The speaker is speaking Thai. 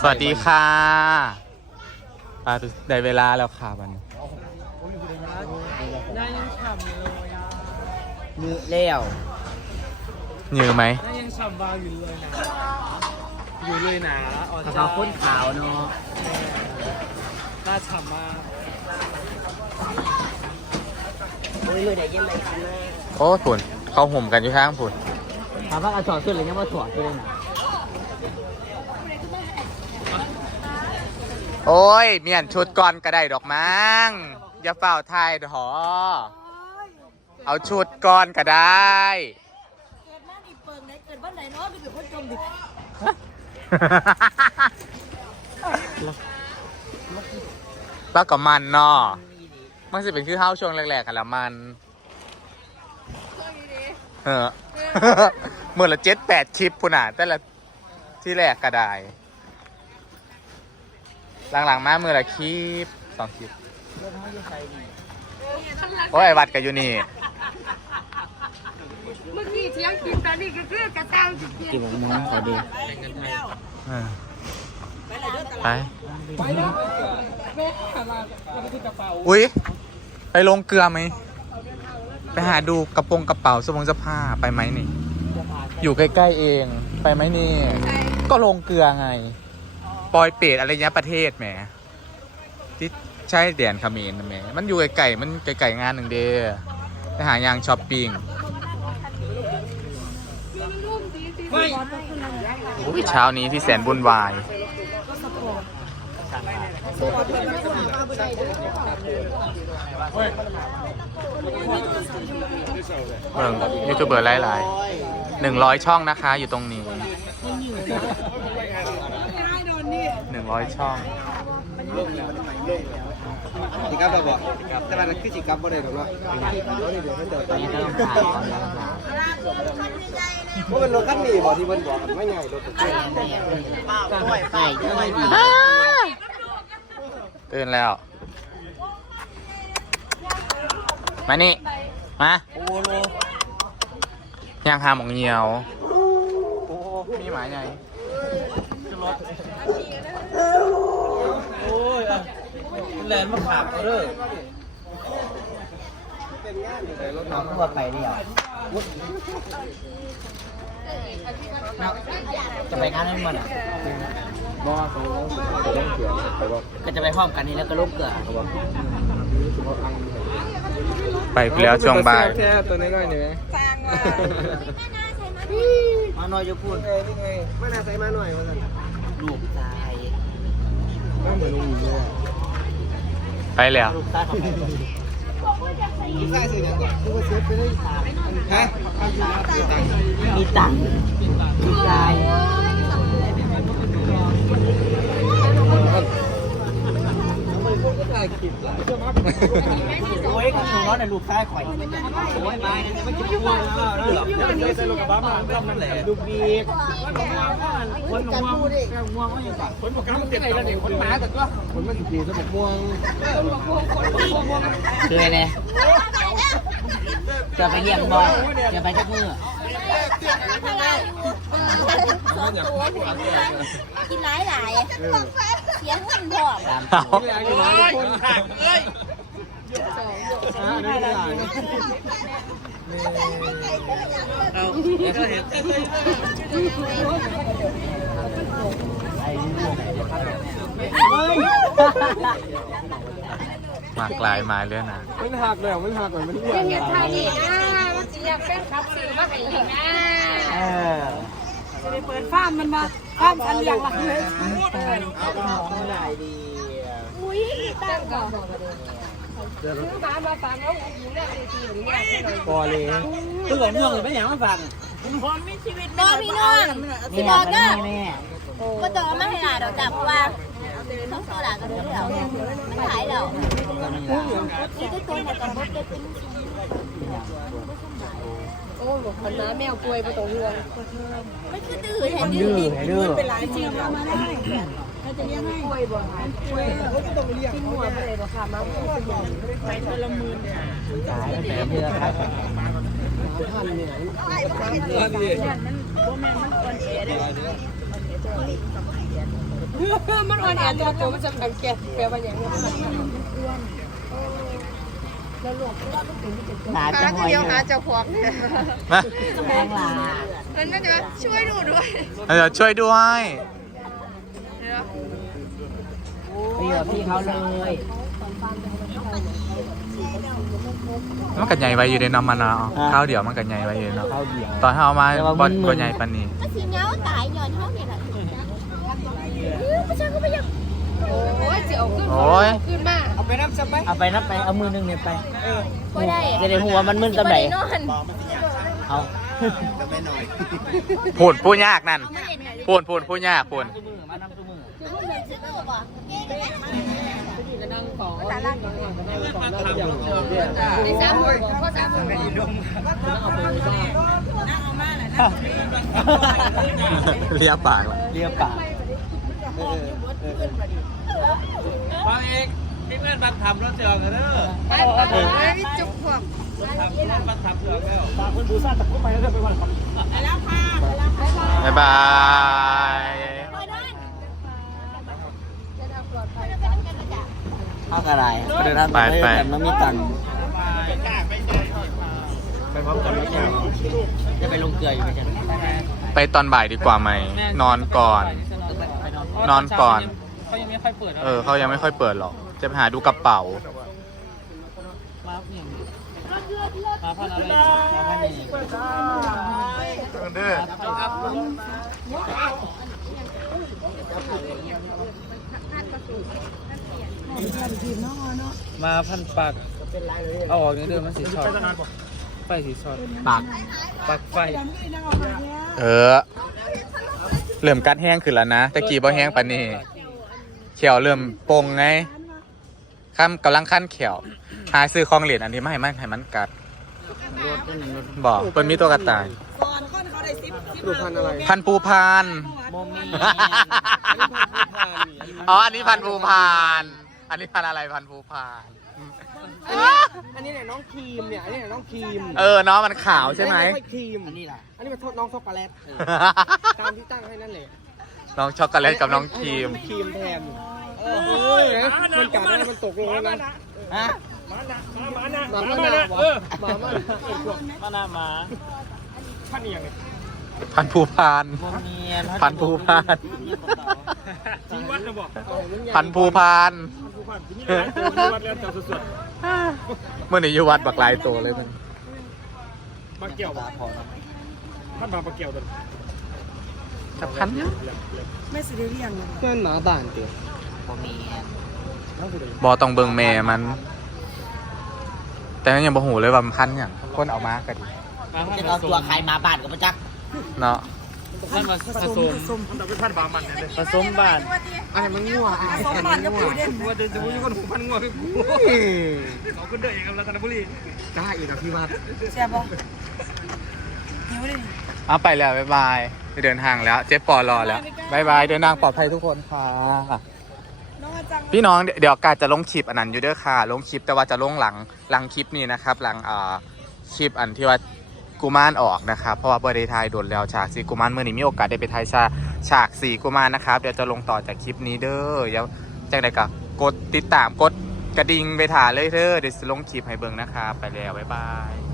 สวัสดีค่ะอ่าได้เวลาแล้วค่ะวันนี้น่ายังฉ่ำอยู่เลยอะมือเลี้ยวยือไหมน่ายังฉ่ำบางอยู่เลยนะอยู่เลยนะอ่อนกระจ้าเพราข้นขาวเนาะน่าฉ่ำมากมือเลยไหนยังไงกันนะโอ้ผุนเขาห่มกันอยู่ข้างผุนถามว่าเอาถอดขึ้นหรือยังว่าถอดขึ้นนะ โอ้ย เมียนชุดก่อนก็ได้ดอกมั้งอย่าเฝ้าทายดอเอาชุดก่อนก็ได้ เกิดมานี่เปิงไหนเกิดวันไหนเนาะมีแต่คนจมดิแล้วก็มันเนาะมันสิเป็นคือเฮ้าช่วงแรกๆกันละมันเออเมื่อละเจ็ดแปดคลิปพุ่นอะแต่ละที่แรกก็ได้ หลังๆมาเมื่อละคลิปสองคลิปโอ้ยไอ้วัดกับอยู่นี่เมื่อกี้เที่ยงกินตอนนี้ก็คือกระตังสิกินกี่โมงมึงขอดีเออไปไปแล้วแม่หามาแล้วก็คือกระเป๋าอุ้ยไปลงเกลือไหม ไปหาดูกระโปรงกระเป๋าสมงเสผ้าไปไหมนี่ อยู่ใกล้ๆเอง ไปไหมนี่ ก็ลงเกลือไงป อยเปรตอะไรเงี้ยประเทศแหมที่ใช่แดนเขมรนะแหมมันอยู่ไกลๆมันไกลๆงานหนึ่งเด้อไปหายางช้อปปิ้งไม่อุ๊ยเช้านี้ที่แสนบุญวายเบิ่งยูทูบเบอร์หลายๆหนึ่งร้อยช่องนะคะอยู่ตรงนี้ หนึ่งร้อยช่องสิกลับแล้วบ่แต่ว่าคือสิกลับบ่ได้ดอกเนาะเดี๋ยวนี้เดี๋ยวมันเดินตอนนี้ก็ต้องถ่ายตอนนี้ต้องถ่ายว่าเป็นรถคันนี้บ่ที่เพิ่นบอกกันไม่ใหญ่รถตุ๊กใช่ด้วยดีตื่นแล้ว มานี่ มาโอ้โหย่างหาหมองเหี่ยวโอ้โหมีหมายไงโอ้ยอะ แลนด์มาขาบเด้อเป็นงานอยู่ในรถน้องทั่วไปเดียวจะไปงานนั้นมันอะบ่เขาจะต้องเขียนไปบ่ก็จะไปพร้อมกันนี่แล้วก็ลูกเกลือไปแล้วช่วงบ่ายแค่ตัวน้อยๆนี่แหมมาหน่อยจะพูดเอ้ยนี่ไงมาน่าใส่มาหน่อยว่าซั่นลูกชายไม่เหมือนลุงอยู่เลย ไปแล้วลูกชายของใครใส่สิเนี่ยก่อนคื อว่าเซ็ตไปเลยฮะมีตังค์ลูกชายโอ้ยคุณน้องในลูกชายข่อยโอ้ยมาเนี่ยมันจะพูดแล้วเหรอใส่รถกระบะมาทำนั่นแหละดูบีกคนหัวหัวก็ยังตัดคนบอกกันมันเจ็บแล้วเนี่ยคนหมาแต่ก็คนมันดีสมม่วงคือไงเนี่ยจะไปเยี่ยมบ่จะไปจักมือ กินหลายหลายเสียงเงินพอตามเอาคนขาดเอ้ยอ่านี่ได้หลายเอาก็เห็นมากลายมาเรื่อยนะมันหักแล้วมันหักแล้วมันเลี่ยนเฮ็ดไทยนี่นะมันสิอยากเป็นขับสื่อมาให้อีกนะเออจะได้ เปิดฟาร์มมันมาฟาร์มฉันเลี้ยงละเลยเอาไปหอมเมื่อไหร่ดีอุ้ยตั้งก่อนซื้อมามาฟังแล้วอยู่แรกทีหรือเนี่ยพอเลยคือกับเรื่องเลยไม่อยากมาฟังความมีชีวิตบ่มีน้องสิบอกก็แม่ก็ต้องมาให้หลานดอกจับว่าต้องโตัวหลานก็รู้แล้วมันหายแล้วนี่ก็ตัวไหมดกันบมดก็เป็น โอ้บอกคนน้าแมวป่วยประตูห่วงมันคือตื้อแทนดื้อไงดื้อเป็นไรจริงมาได้ถ้าจะเลี้ยงให้ป่วยบ่ป่วยกินหัวไปเลยบ่ค่ะมาไปเทละมืนตายแต่เพื่อครับท่านเนี่ยดีบ่แม่นมันก่อนเสียเด้อมันอ่อนแอตัวตัวมันจะแข็งแกร่งแปลว่าอย่างนี้ หนาจังหวะเดียวหาเจ้าของเนี่ยมาแมงลามันน่าจะช่วยดูด้วยเดี๋ยวช่วยด้วยไปอยู่กับพี่เขาเลยมันกันใหญ่ไว้อยู่ในน้ำมันเนาะข้าวเดี๋ยวมันกันใหญ่ไว้อยู่เนาะเขาเดียวตอนเอามาแต่ว่าบอลมึนๆบอลใหญ่ปันนี้ก็สีเงาตายย้อนเท่านี้แหละไม่ใช่ก็ไม่อยากโอ้ยจะเอาขึ้นโอ้ยขึ้นมา เอาไปน้ำซ้ำไหมเอาไปนับไปเอามือหนึงเนี่ยไปไม่ได้จะได้หัวมันมึนตำไหนนอนเอาพูดพูดยากนั่นพูดพูดพูดยากพูดมือมานับตัวมือในสามหมื่นข้อสามหมื่นเลียปากละเรียบปากบางเอก ที่เพื่อนบังทำรถเสือกันเด้อไปไปจุกพวกทำรถบังทำเสือกแล้วฝากคนดูซ่าตะกุกไปแล้วไปวันครับบ๊ายบายเอาอะไรเดินทางไปแต่ไม่มีตังค์ไปพร้อมกันไม่ใช่จะไปลงเกลืออยู่ไหมจ๊ะไปตอนบ่ายดีกว่าไหม นอนก่อน นอนก่อนเขายังไม่ค่อยเปิดเออเขายังไม่ค่อยเปิดหรอก จะไปหาดูกระเป๋า มาเนี่ยมาพันอะไรมาพันนี่มาพันปากเอาออกนี่เดิมมันสีช็อตไฟสีช็อตปากปากไฟเออเริ่มกัดแห้งขึ้นแล้วนะตะกี้บ่แห้งปานนี้เขียวเริ่มโปงไง ขั้นกำลังขั้นเขียว หาซื้อของเหรียญอันนี้มาให้มันให้มันกัดรถนั่นรถบอกเปิ้นมีตัวกระต่ายรูปพันอะไร พันปูพาน โมมีอ๋อ อันนี้พันปูพาน อันนี้พันอะไรพันปูพาน อันนี้เนี่ยน้องครีมเนี่ย อันนี้เนี่ยน้องครีมเออเนาะมันขาวใช่ไหม อันนี้ ครีม อันนี้ล่ะ อันนี้มันน้องช็อกโกแลตตามที่ตั้งให้นั่นแหละน้องช็อกโกแลตกับน้องครีม ครีมแทน เออมันกัดแล้วมันตกลงแล้วนะฮะหมามานะเออหมามามาหน้ามาพันอย่างไงพันปูพานโมมีพันปูพานที่วัดนะบอกพันปูพานผู้พันที่นี่หลายตัวที่วัดแล้วจับสุดเมื่อนี้อยู่วัดบักหลายตัวเลยมันๆบางเกี่ยวบอกพันบางปลาเกี่ยวตัวจะพันเนี่ยเพื่อนหมาบ้านเตียว โมมีบอต้องเบิงแม่มัน แต่ยังบ่หูเลยว่ามันพันอย่างคนเอามาก็ดีจะเอาตัวใครมาบ้านกับประจักษ์เนาะพันมาผสมมันเป็นพันบางมันเนี่ยผสมบ้านอันนั้นมันงัวอันนั้นมันงัวงัวเดินจะพูดยังคนหูพันงัวคือกูเขาขึ้นเดินเองกับรัตนบุรีกล้าอีกนะพี่วัดเอาไปแล้วบ๊ายบายไปเดินทางแล้ว เจ๊ปอรอแล้วบ๊ายบายเดินทางปลอดภัยทุกคนค่ะ พี่น้องเดี๋ยวเดี๋ยวกาจะลงคลิปอันนั้นอยู่เด้วยค่ะ ลงคลิปแต่ว่าจะลงหลังหลังคลิปนี้นะครับ หลังอ่าคลิปอันที่ว่ากุมารออกนะครับเพราะว่าบริทายโดนแล้วฉากสีกุมารเมื่อนี้มีโอกาสได้ไปถ่ายฉากฉากสีกุมารนะครับเดี๋ยวจะลงต่อจากคลิปนี้เด้อเดี๋ยวจังใดก็กดติดตามกดกระดิ่งไปถ่ายเลยเด้อเดี๋ยวจะลงคลิปให้เบิ่งนะครับไปแล้วบ๊ายบาย